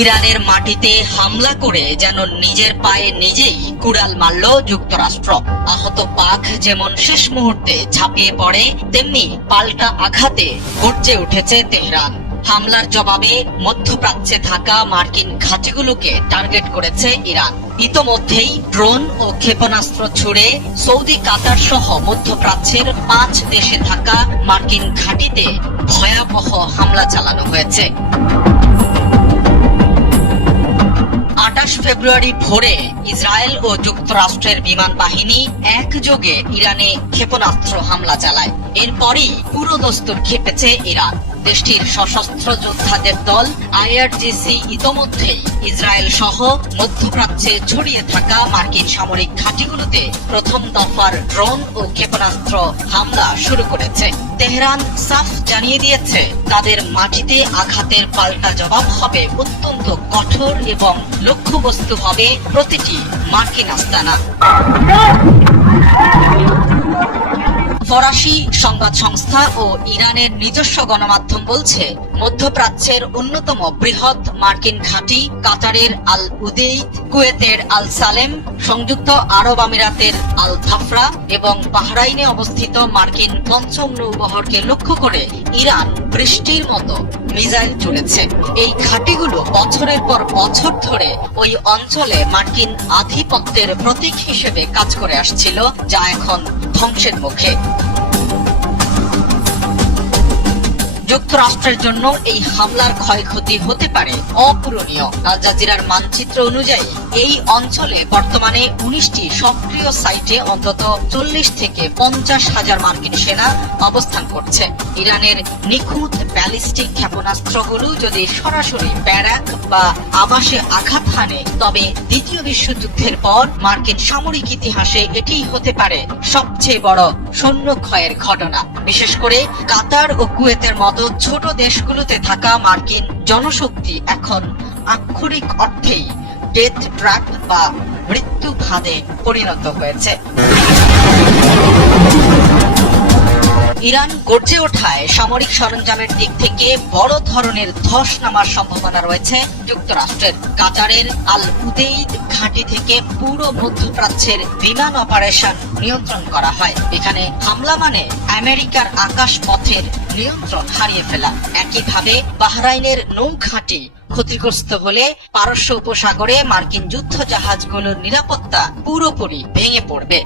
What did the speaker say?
ইরানের মাটিতে হামলা করে যেন নিজের পায়ে নিজেই কুড়াল মারল যুক্তরাষ্ট্র। আহত পাক যেমন শেষ মুহূর্তে ঝাঁপিয়ে পড়ে, তেমনি পাল্টা আঘাতে গর্জে উঠেছে তেহরান। হামলার জবাবে মধ্যপ্রাচ্যে থাকা মার্কিন ঘাঁটিগুলোকে টার্গেট করেছে ইরান। ইতোমধ্যেই ড্রোন ও ক্ষেপণাস্ত্র ছুড়ে সৌদি, কাতার সহ মধ্যপ্রাচ্যের 5 দেশে থাকা মার্কিন ঘাঁটিতে ভয়াবহ হামলা চালানো হয়েছে। 28 ফেব্রুয়ারি ভোরে ইসরায়েল ও যুক্তরাষ্ট্রের বিমান বাহিনী একযোগে ইরানে ক্ষেপণাস্ত্র হামলা চালায়। এরপরই পুরো দস্তুর খেপেছে ইরান। দেশটির সশস্ত্র যোদ্ধাদের দল আইআরজিসি ইতোমধ্যেই ইসরায়েল সহ মধ্যপ্রাচ্যে ছড়িয়ে থাকা মার্কিন সামরিক ঘাঁটিগুলোতে প্রথম দফার ড্রোন ও ক্ষেপণাস্ত্র হামলা শুরু করেছে। তেহরান সাফ জানিয়ে দিয়েছে, তাদের মাটিতে আঘাতের পাল্টা জবাব হবে অত্যন্ত কঠোর এবং লক্ষ্যবস্তু হবে প্রতিটি মার্কিন আস্তানা। ফরাসি সংবাদ সংস্থা ও ইরানের নিজস্ব গণমাধ্যম বলছে, মধ্যপ্রাচ্যের অন্যতম বৃহৎ মার্কিন ঘাঁটি কাতারের আল উদেইদ, কুয়েতের আল সালেম, সংযুক্ত আরব আমিরাতের আল ধাফরা এবং বাহরাইনে অবস্থিত মার্কিন পঞ্চম নৌবহরকে লক্ষ্য করে ইরান বৃষ্টির মতো মিসাইল ছুড়েছে। এই ঘাঁটিগুলো বছরের পর বছর ধরে ওই অঞ্চলে মার্কিন আধিপত্যের প্রতীক হিসেবে কাজ করে আসছিল, যা এখন ধ্বংসের মুখে। যুক্তরাষ্ট্রের জন্য এই হামলার ক্ষয়ক্ষতি হতে পারে অপূরণীয়। আল জাজিরার মানচিত্র অনুযায়ী এই অঞ্চলে বর্তমানে 19টি সক্রিয় সাইটে অন্তত 40 থেকে 50 হাজার মার্কিন সেনা অবস্থান করছে। ইরানের নিখুঁত ব্যালিস্টিক ক্ষেপণাস্ত্রগুলো যদি সরাসরি ব্যারাক বা আবাসে আঘাত হানে, তবে দ্বিতীয় বিশ্বযুদ্ধের পর মার্কিন সামরিক ইতিহাসে এটিই হতে পারে সবচেয়ে বড় সৈন্য ক্ষয়ের ঘটনা। বিশেষ করে কাতার ও কুয়েতের মতো ছোট দেশগুলোতে থাকা মার্কিন জনশক্তি এখন আক্ষরিক অর্থেই ডেথ ট্র্যাপ বা মৃত্যু ফাঁদে পরিণত হয়েছে। ইরান গর্জে ওঠায় সামরিক সরঞ্জামের দিক থেকে বড় ধরনের ধস নামার সম্ভাবনা রয়েছে যুক্তরাষ্ট্রের। কাতারের আল উদেইদ ঘাঁটি থেকে পুরো মধ্যপ্রাচ্যের বিমান অপারেশন নিয়ন্ত্রণ করা হয়। এখানে হামলা মানে আমেরিকার আকাশ পথের নিয়ন্ত্রণ হারিয়ে ফেলা। একইভাবে বাহরাইনের নৌ ঘাঁটি ক্ষতিগ্রস্ত হলে পারস্য উপসাগরে মার্কিন যুদ্ধ জাহাজগুলোর নিরাপত্তা পুরোপুরি ভেঙে পড়বে।